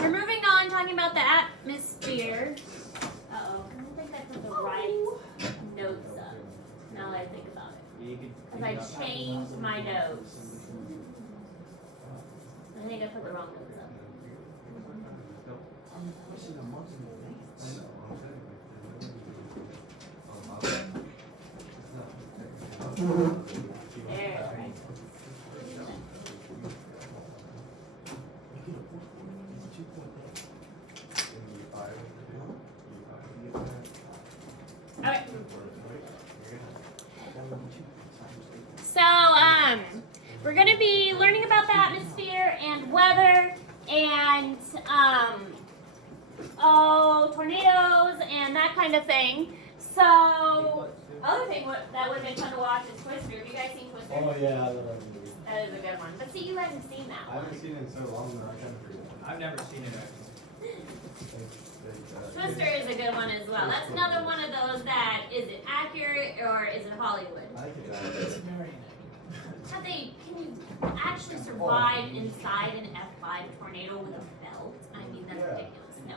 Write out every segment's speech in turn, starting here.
we're moving on, talking about the atmosphere. Uh-oh, I don't think I put the right notes up, now that I think about it. Because I changed my notes. I think I put the wrong notes up. There, right. Okay. So, we're going to be learning about the atmosphere and weather and, tornadoes and that kind of thing. So, other thing that would have been fun to watch is Twister. Have you guys seen Twister? Oh yeah, I love that movie. That is a good one. But see, you haven't seen that I one. haven't seen it in so long that I can't forget. I've never seen it actually. Twister is a good one as well. That's another one of those that, is it accurate or is it Hollywood? I like it. How can you actually survive inside an F5 tornado with a belt? I mean, that's ridiculous. No.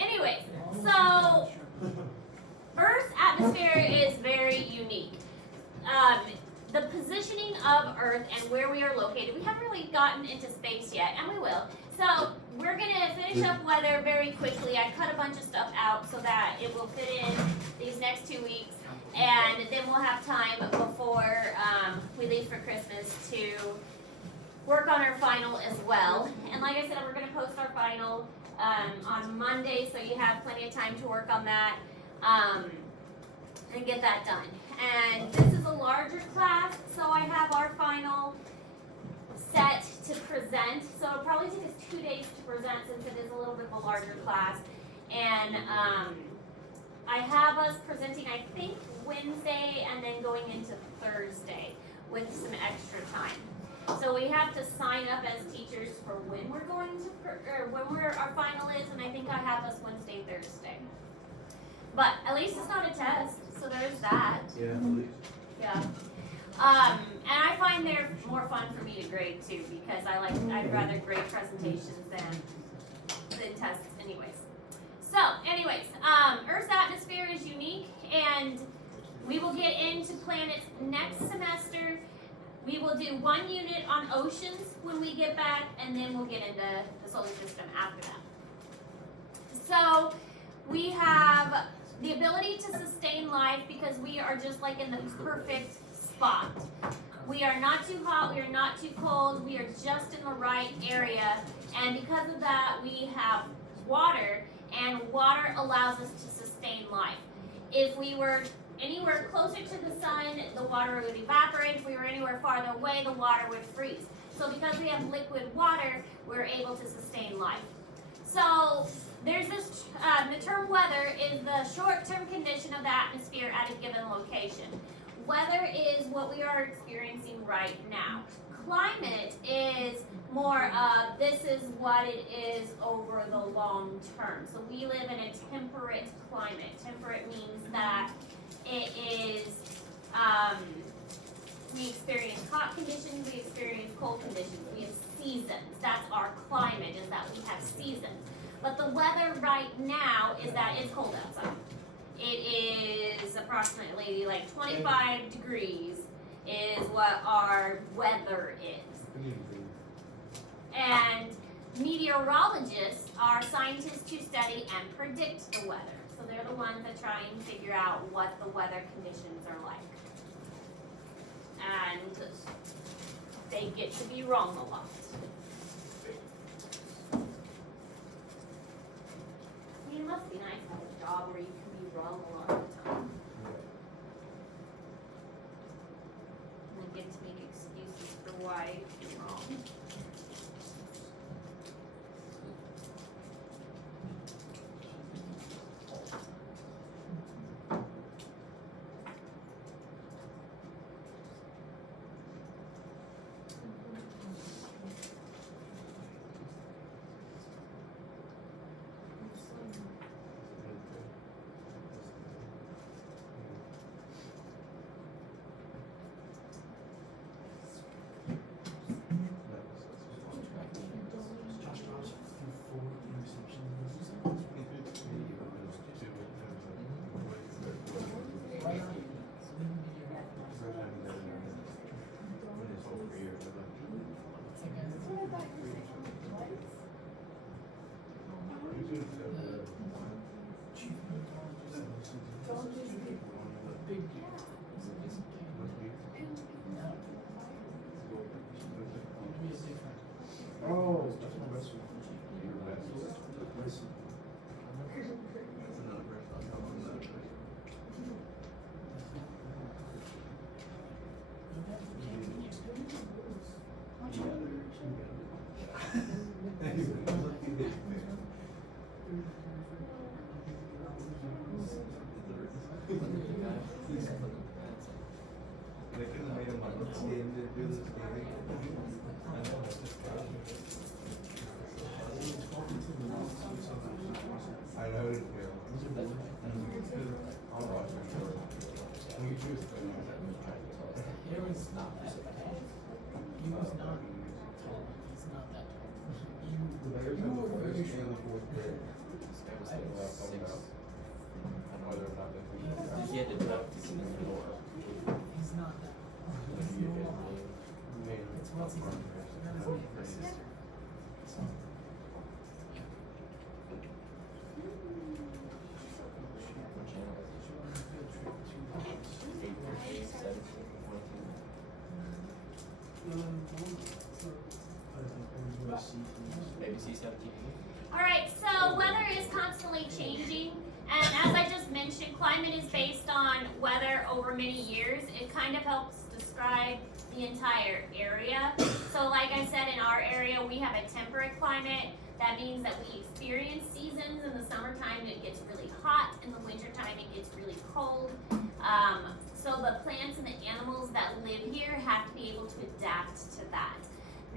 Anyways, so Earth's atmosphere is very unique. The positioning of Earth and where we are located, we haven't really gotten into space yet, and we will. So we're going to finish up weather very quickly. I cut a bunch of stuff out so that it will fit in these next 2 weeks, and then we'll have time before we leave for Christmas to work on our final as well. And like I said, we're going to post our final on Monday, so you have plenty of time to work on that and get that done. And this is a larger class, so I have our final set to present. So it'll probably take us 2 days to present since it is a little bit of a larger class. And I have us presenting, I think, Wednesday and then going into Thursday with some extra time. So we have to sign up as teachers for when we're going to, or when our final is, and I think I have us Wednesday, Thursday. But at least it's not a test, so there's that. Yeah, at least. Yeah. And I find they're more fun for me to grade too, because I'd rather grade presentations than tests anyways. So anyways, Earth's atmosphere is unique, and we will get into planets next semester. We will do 1 unit on oceans when we get back, and then we'll get into the solar system after that. So we have the ability to sustain life because we are just like in the perfect spot. We are not too hot, we are not too cold, we are just in the right area, and because of that we have water, and water allows us to sustain life. If we were anywhere closer to the sun, the water would evaporate. If we were anywhere farther away, the water would freeze. So because we have liquid water, we're able to sustain life. So there's this, the term weather is the short-term condition of the atmosphere at a given location. Weather is what we are experiencing right now. Climate is more of this is what it is over the long term. So we live in a temperate climate. Temperate means that it is, we experience hot conditions, we experience cold conditions, we have seasons. That's our climate, is that we have seasons. But the weather right now is that it's cold outside. It is approximately like 25 degrees is what our weather is. And meteorologists are scientists who study and predict the weather. So they're the ones that try and figure out what the weather conditions are like. And they get to be wrong a lot. I mean, it must be nice to have a job where you can be wrong a lot of the time. And I get to make excuses for why you're wrong. Game to do this gaming. I know it. I'll watch it. Aaron's not that tall. He was not tall. He's not that tall. You were very short. He had to duck to see the door. He's not that tall. He's normal. It's what's his name. That is my sister. So. What channel is She went on a field trip to it? 8, 17, 14. ABC 17. Alright, so weather is constantly changing, and as I just mentioned, climate is based on weather over many years. It kind of helps describe the entire area. So like I said, in our area we have a temperate climate. That means that we experience seasons. In the summertime it gets really hot, in the wintertime it gets really cold. So the plants and the animals that live here have to be able to adapt to that.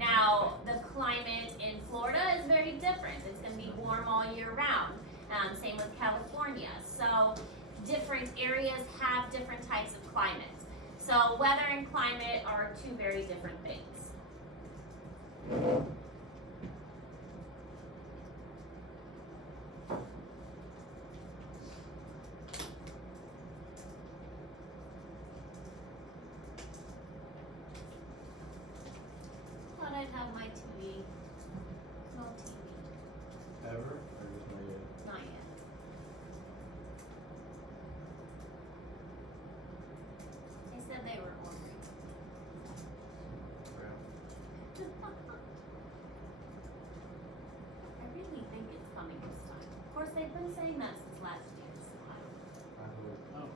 Now, the climate in Florida is very different. It's going to be warm all year round. Same with California. So different areas have different types of climates. So weather and climate are two very different things. Thought I'd have my TV. No TV. Ever? Or just not yet? Not yet. They said they were ordering. I really think it's coming this time. Of course, they've been saying that since last year, so I don't know. I hope. Oh.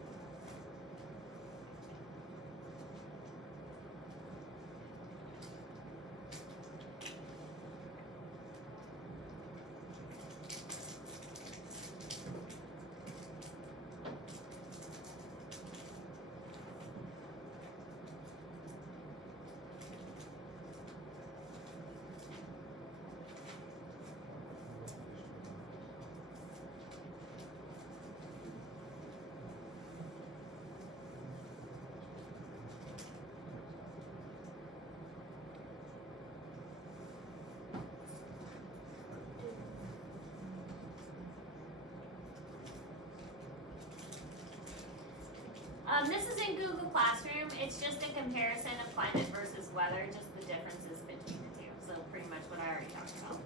This is in Google Classroom. It's just a comparison of climate versus weather, just the differences between the two. So pretty much what I already talked about.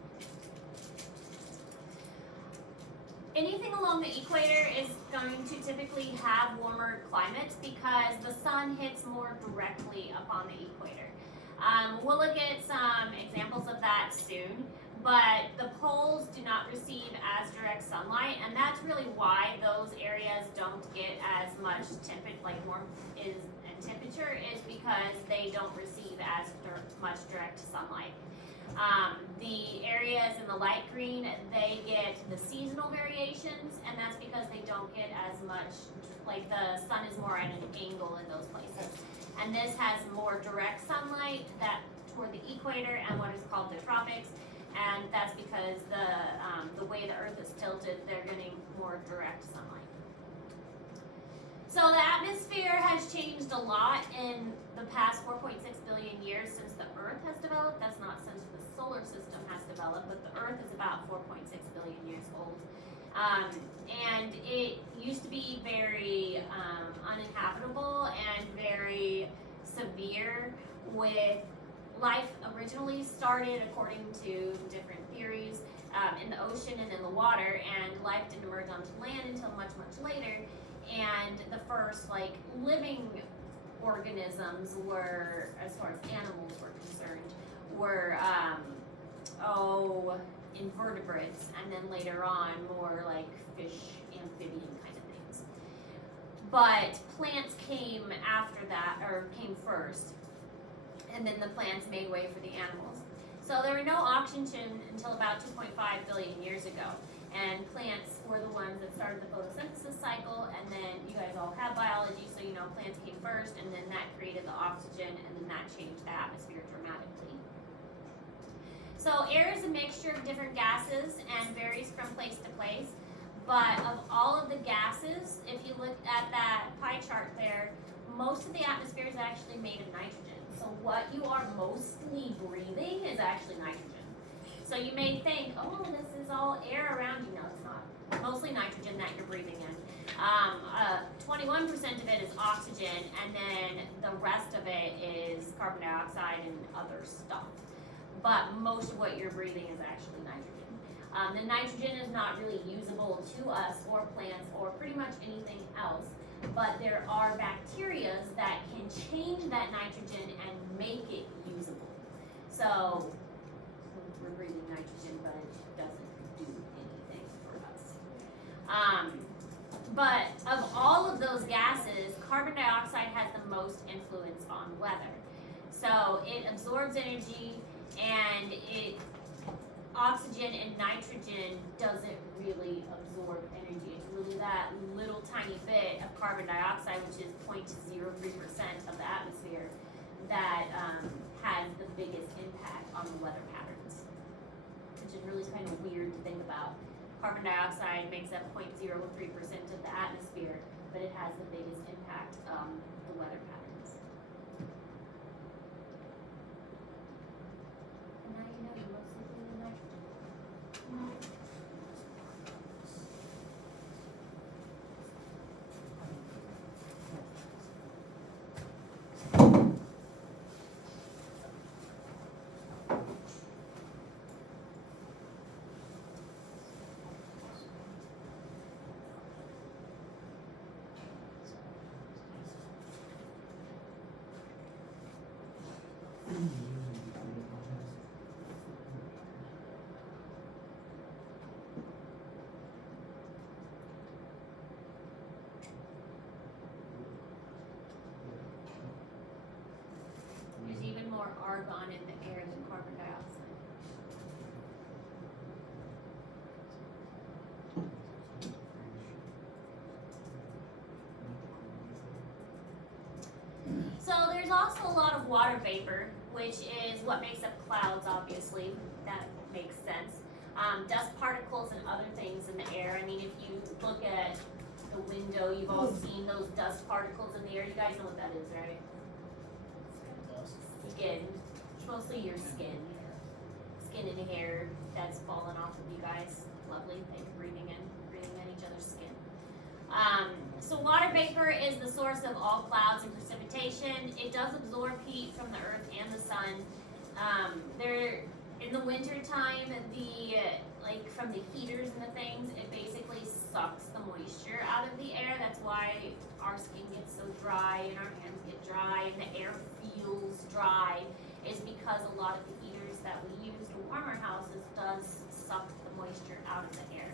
Anything along the equator is going to typically have warmer climates because the sun hits more directly upon the equator. We'll look at some examples of that soon, but the poles do not receive as direct sunlight, and that's really why those areas don't get as much temperature is because they don't receive as much direct sunlight. The areas in the light green, they get the seasonal variations, and that's because they don't get as much, like the sun is more at an angle in those places. And this has more direct sunlight that toward the equator and what is called the tropics, and that's because the way the Earth is tilted, they're getting more direct sunlight. So the atmosphere has changed a lot in the past 4.6 billion years since the Earth has developed. That's not since the solar system has developed, but the Earth is about 4.6 billion years old. And it used to be very uninhabitable and very severe. With life originally started, according to different theories, in the ocean and in the water, and life didn't emerge onto land until much, much later. And the first living organisms were, as far as animals were concerned, were invertebrates, and then later on more like fish, amphibian kind of things. But plants came after that, or came first, and then the plants made way for the animals. So there were no oxygen until about 2.5 billion years ago. And plants were the ones that started the photosynthesis cycle, and then you guys all have biology, so you know plants came first, and then that created the oxygen, and then that changed the atmosphere dramatically. So air is a mixture of different gases and varies from place to place. But of all of the gases, if you look at that pie chart there, most of the atmosphere is actually made of nitrogen. So what you are mostly breathing is actually nitrogen. So you may think, oh, this is all air around you. No, it's not. Mostly nitrogen that you're breathing in. 21% of it is oxygen, and then the rest of it is carbon dioxide and other stuff. But most of what you're breathing is actually nitrogen. The nitrogen is not really usable to us or plants or pretty much anything else, but there are bacteria that can change that nitrogen and make it usable. So we're breathing nitrogen, but it doesn't do anything for us. But of all of those gases, carbon dioxide has the most influence on weather. So it absorbs energy, and oxygen and nitrogen doesn't really absorb energy. It's really that little tiny bit of carbon dioxide, which is 0.03% of the atmosphere, that has the biggest impact on the weather patterns, which is really kind of weird to think about. Carbon dioxide makes up 0.03% of the atmosphere, but it has the biggest impact on the weather patterns. And now you know you're mostly breathing nitrogen. There's even more argon in the air than carbon dioxide. So there's also a lot of water vapor, which is what makes up clouds, obviously. That makes sense. Dust particles and other things in the air. I mean, if you look at the window, you've all seen those dust particles in the air. You guys know what that is, right? Dust. Skin. Mostly your skin. Skin and hair that's fallen off of you guys. Lovely. Thank you for breathing in each other's skin. So water vapor is the source of all clouds and precipitation. It does absorb heat from the earth and the sun. In the winter time, from the heaters and the things, it basically sucks the moisture out of the air. That's why our skin gets so dry and our hands get dry and the air feels dry, is because a lot of the heaters that we use to warm our houses does suck the moisture out of the air.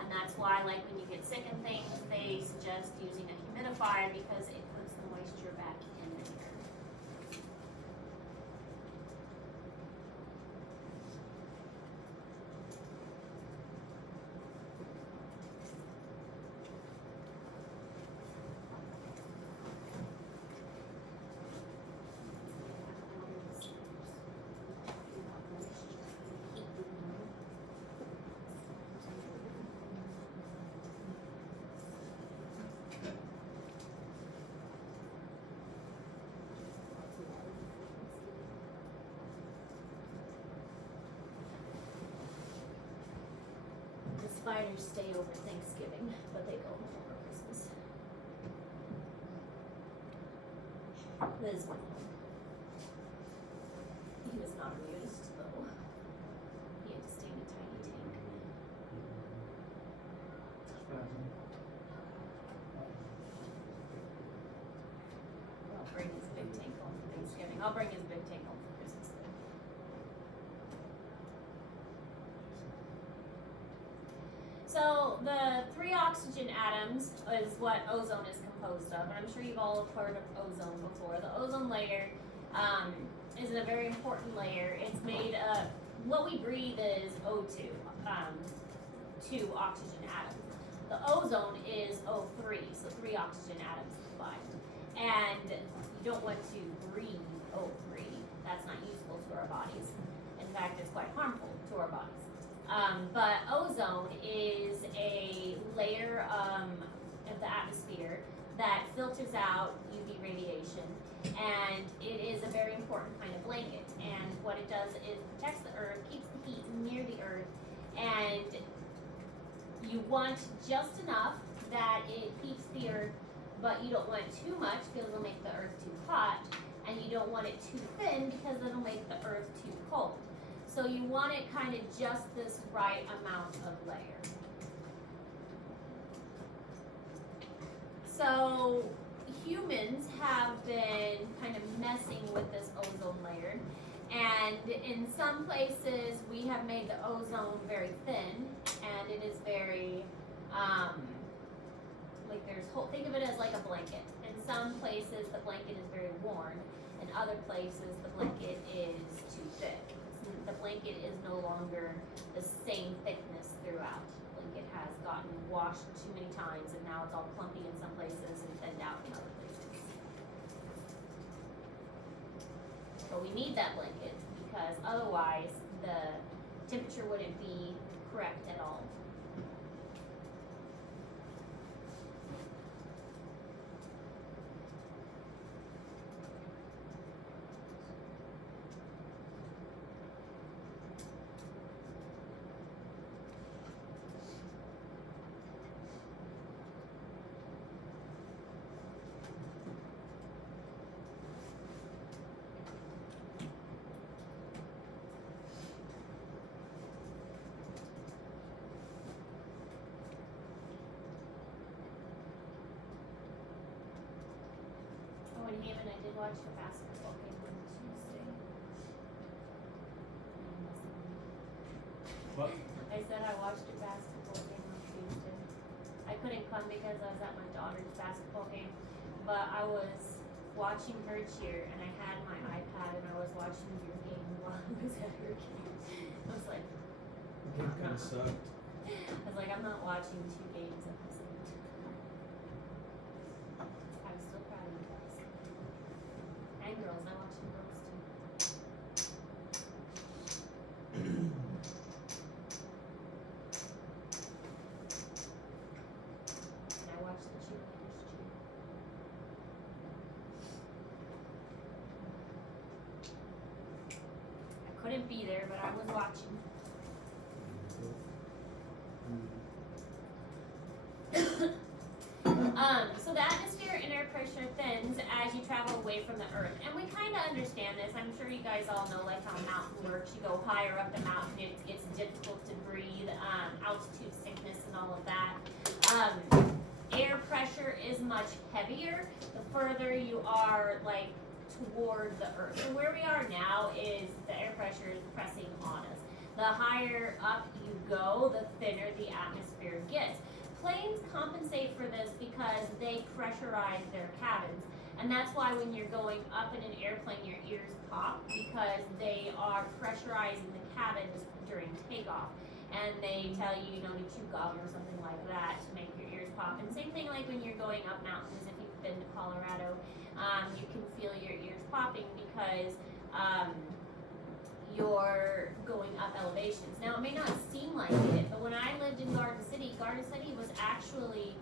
And that's why, like, when you get sick and things, they suggest using a humidifier because it puts the moisture back in the air. The spiders stay over Thanksgiving, but they go home over Christmas. Liz went home. He was not amused, though. He had to stay in a tiny tank. I'll bring his big tank home for Thanksgiving. I'll bring his big tank home for Christmas, though. So the 3 oxygen atoms is what ozone is composed of. And I'm sure you've all heard of ozone before. The ozone layer is a very important layer. It's made of, what we breathe is O2. 2 oxygen atoms. The ozone is O3, so 3 oxygen atoms combined. And you don't want to breathe O3. That's not useful to our bodies. In fact, it's quite harmful to our bodies. But ozone is a layer of the atmosphere that filters out UV radiation, and it is a very important kind of blanket. And what it does is protects the earth, keeps the heat near the earth, and you want just enough that it heats the earth, but you don't want too much because it'll make the earth too hot, and you don't want it too thin because it'll make the earth too cold. So you want it kind of just this right amount of layer. So humans have been kind of messing with this ozone layer, and in some places we have made the ozone very thin, and it is very like think of it as like a blanket. In some places the blanket is very worn, in other places the blanket is too thick. The blanket is no longer the same thickness throughout. The blanket has gotten washed too many times, and now it's all clumpy in some places and thinned out in other places. But we need that blanket because otherwise the temperature wouldn't be correct at all. Oh, and Hammond, I did watch the basketball game on Tuesday. What? I said I watched a basketball game on Tuesday. I couldn't come because I was at my daughter's basketball game, but I was watching her cheer, and I had my iPad and I was watching your game while I was at her game. I was like, It kind of sucked. I'm not watching 2 games at the same time. I was still proud of you guys. And girls, I watched the girls too. And I watched the cheerleaders cheer. I couldn't be there, but I was watching. So the atmosphere and air pressure thins as you travel away from the earth. And we kind of understand this. I'm sure you guys all know like how a mountain works. You go higher up the mountain, it's difficult to breathe, altitude sickness and all of that. Air pressure is much heavier the further you are like toward the earth. So where we are now is the air pressure is pressing on us. The higher up you go, the thinner the atmosphere gets. Planes compensate for this because they pressurize their cabins. And that's why when you're going up in an airplane, your ears pop because they are pressurizing the cabins during takeoff. And they tell you, don't chew gum or something like that to make your ears pop. And same thing like when you're going up mountains, if you've been to Colorado, you can feel your ears popping because you're going up elevations. Now it may not seem like it, but when I lived in Garden City was actually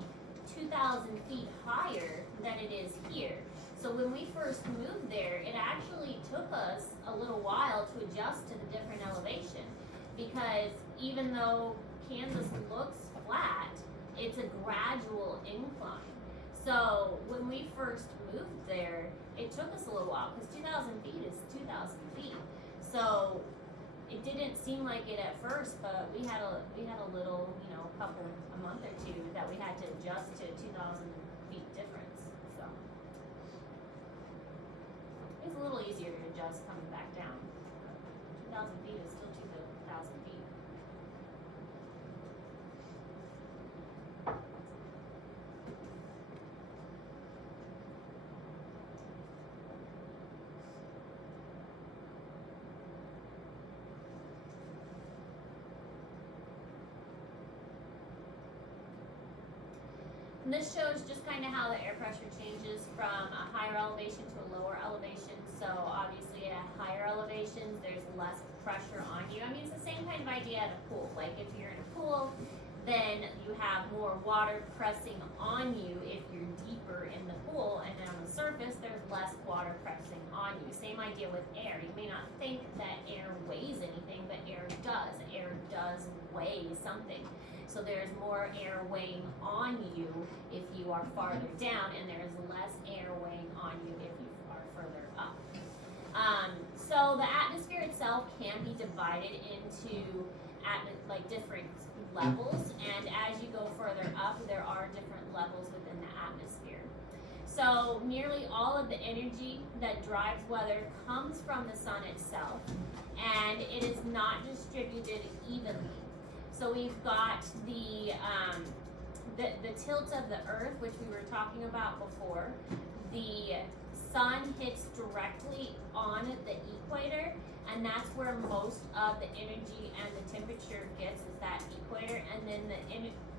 2,000 feet higher than it is here. So when we first moved there, it actually took us a little while to adjust to the different elevation because even though Kansas looks flat, it's a gradual incline. So when we first moved there, it took us a little while because 2,000 feet is 2,000 feet. So it didn't seem like it at first, but we had a little, a month or two that we had to adjust to 2,000 feet difference. So it's a little easier to adjust coming back down. 2,000 feet is still 2,000 feet. And this shows just kind of how the air pressure changes from a higher elevation to a lower elevation. So obviously at higher elevations, there's less pressure on you. I mean, it's the same kind of idea at a pool. Like if you're in a pool, then you have more water pressing on you if you're deeper in the pool, and then on the surface, there's less water pressing on you. Same idea with air. You may not think that air weighs anything, but air does. Air does weigh something. So there's more air weighing on you if you are farther down, and there's less air weighing on you if you are further up. So the atmosphere itself can be divided into different levels, and as you go further up, there are different levels within the atmosphere. So nearly all of the energy that drives weather comes from the sun itself, and it is not distributed evenly. So we've got the tilt of the earth, which we were talking about before. The sun hits directly on the equator, and that's where most of the energy and the temperature gets, is that equator. And then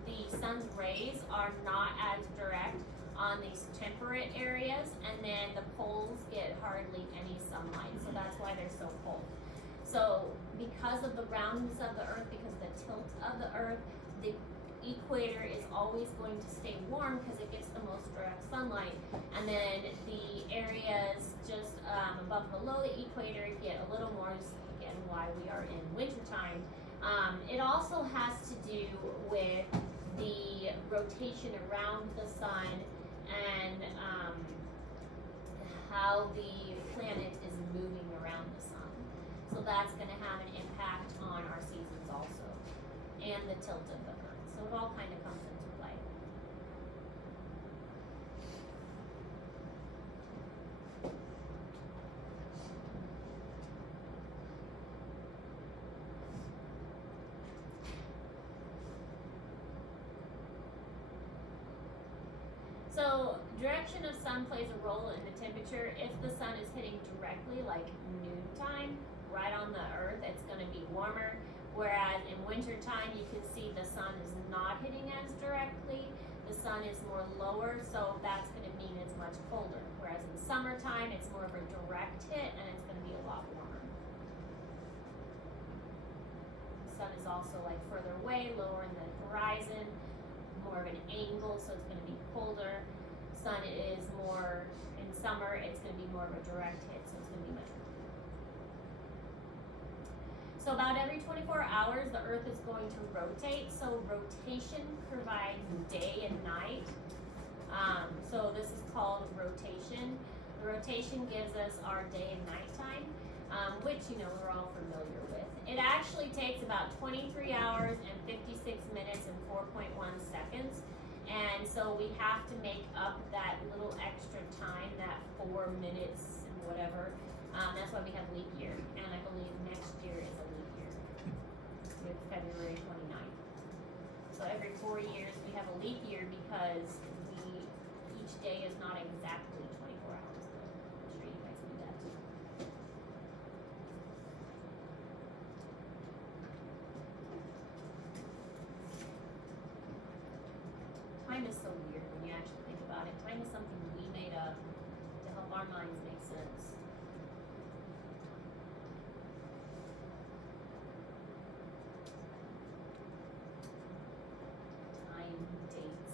the sun's rays are not as direct on these temperate areas, and then the poles get hardly any sunlight, so that's why they're so cold. So because of the roundness of the earth, because of the tilt of the earth, the equator is always going to stay warm because it gets the most direct sunlight, and then the areas just above and below the equator get a little more, just again why we are in wintertime. It also has to do with the rotation around the sun and how the planet is moving around the sun. So that's going to have an impact on our seasons also, and the tilt of the earth. So it all kind of comes into play. So direction of sun plays a role in the temperature. If the sun is hitting directly, like noontime, right on the earth, it's going to be warmer. Whereas in wintertime, you can see the sun is not hitting as directly. The sun is more lower, so that's going to mean it's much colder. Whereas in summertime, it's more of a direct hit, and it's going to be a lot warmer. The sun is also like further away, lower in the horizon, more of an angle, so it's going to be colder. Sun is more, in summer, it's going to be more of a direct hit, so it's going to be much warmer. So about every 24 hours, the earth is going to rotate. So rotation provides day and night. So this is called rotation. The rotation gives us our day and night time, which, we're all familiar with. It actually takes about 23 hours and 56 minutes and 4.1 seconds. And so we have to make up that little extra time, that 4 minutes and whatever. That's why we have leap year. And I believe next year is a leap year with February 29th. So every 4 years we have a leap year because each day is not exactly 24 hours. I'm sure you guys knew that too. Time is so weird when you actually think about it. Time is something we made up to help our minds make sense. Time, dates.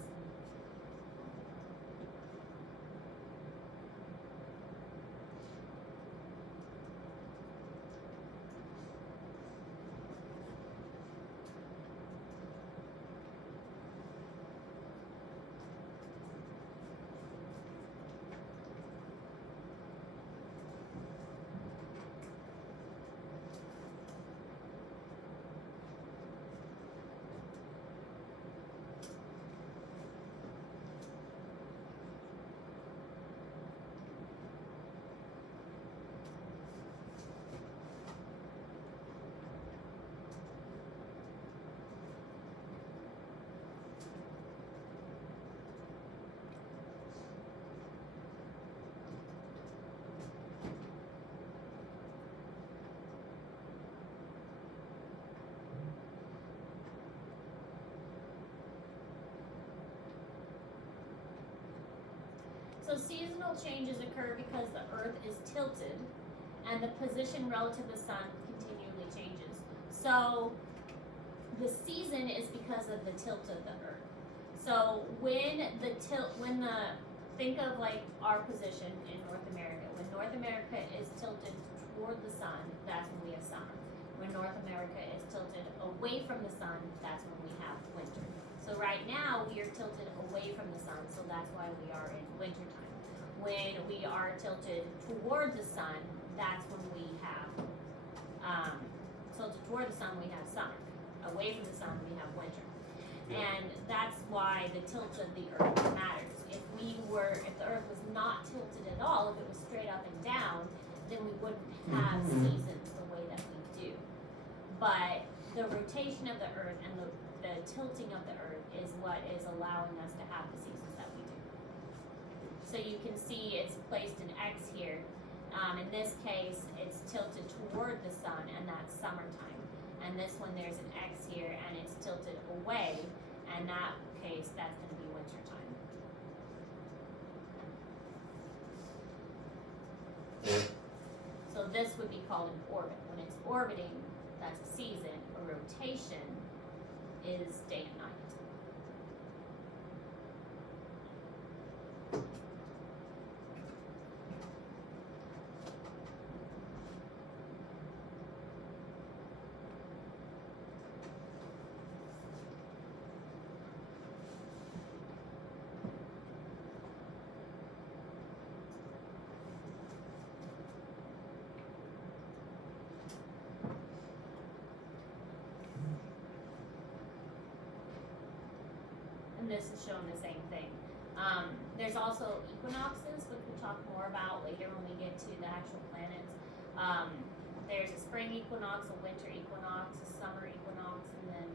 So seasonal changes occur because the Earth is tilted and the position relative to the sun continually changes. So the season is because of the tilt of the Earth. So think of like our position in North America. When North America is tilted toward the sun, that's when we have summer. When North America is tilted away from the sun, that's when we have winter. So right now we are tilted away from the sun, so that's why we are in winter time. When we are tilted toward the sun, that's when we have tilted toward the sun, we have summer. Away from the sun, we have winter. And that's why the tilt of the Earth matters. If the Earth was not tilted at all, if it was straight up and down, then we wouldn't have seasons the way that we do. But the rotation of the Earth and the tilting of the Earth is what is allowing us to have the seasons that we do. So you can see it's placed an X here. In this case, it's tilted toward the sun, and that's summertime. And this one, there's an X here, and it's tilted away, and that case, that's going to be winter time. So this would be called an orbit. When it's orbiting, that's a season. A rotation is day and night. And this is showing the same thing. There's also equinoxes, which we'll talk more about later when we get to the actual planets. There's a spring equinox, a winter equinox, a summer equinox, and then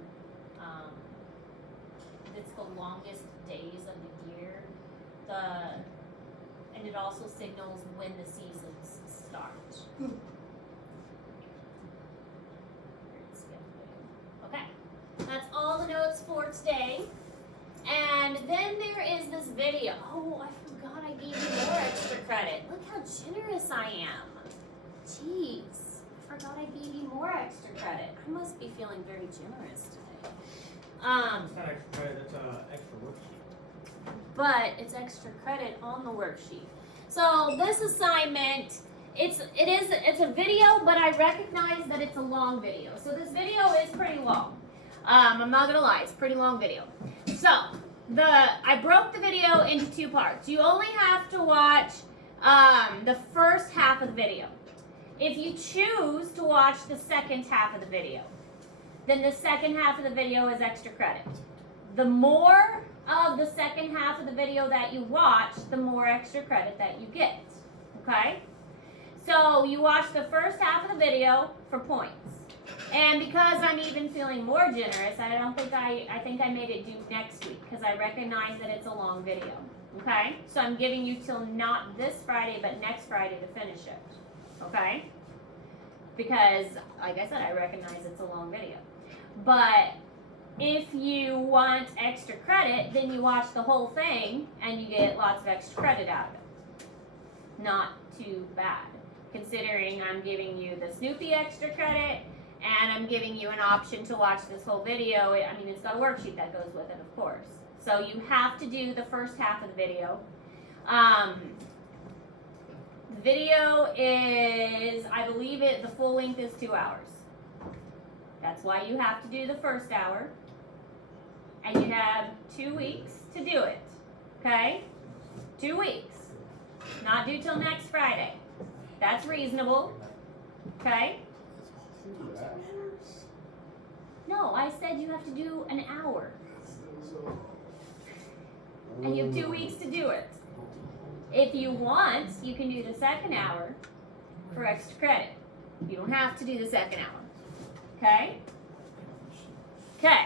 it's the longest days of the year. And it also signals when the seasons start. Okay, that's all the notes for today. And then there is this video. Oh, I forgot I gave you more extra credit. Look how generous I am. Jeez, I forgot I gave you more extra credit. I must be feeling very generous today. It's not extra credit, it's an extra worksheet. But it's extra credit on the worksheet. So this assignment, it's a video, but I recognize that it's a long video. So this video is pretty long. I'm not gonna lie, it's a pretty long video. So I broke the video into two parts. You only have to watch the first half of the video. If you choose to watch the second half of the video, then the second half of the video is extra credit. The more of the second half of the video that you watch, the more extra credit that you get. Okay? So you watch the first half of the video for points. And because I'm even feeling more generous, I think I made it due next week because I recognize that it's a long video. Okay? So I'm giving you till not this Friday, but next Friday to finish it. Okay? Because, like I said, I recognize it's a long video. But if you want extra credit, then you watch the whole thing and you get lots of extra credit out of it. Not too bad, considering I'm giving you the Snoopy extra credit and I'm giving you an option to watch this whole video. I mean, it's got a worksheet that goes with it, of course. So you have to do the first half of the video. The video is, I believe the full length is 2 hours. That's why you have to do the first hour. And you have 2 weeks to do it. Okay? 2 weeks. Not due till next Friday. That's reasonable. Okay? No, I said you have to do an hour. And you have 2 weeks to do it. If you want, you can do the second hour for extra credit. You don't have to do the second hour. Okay? Okay.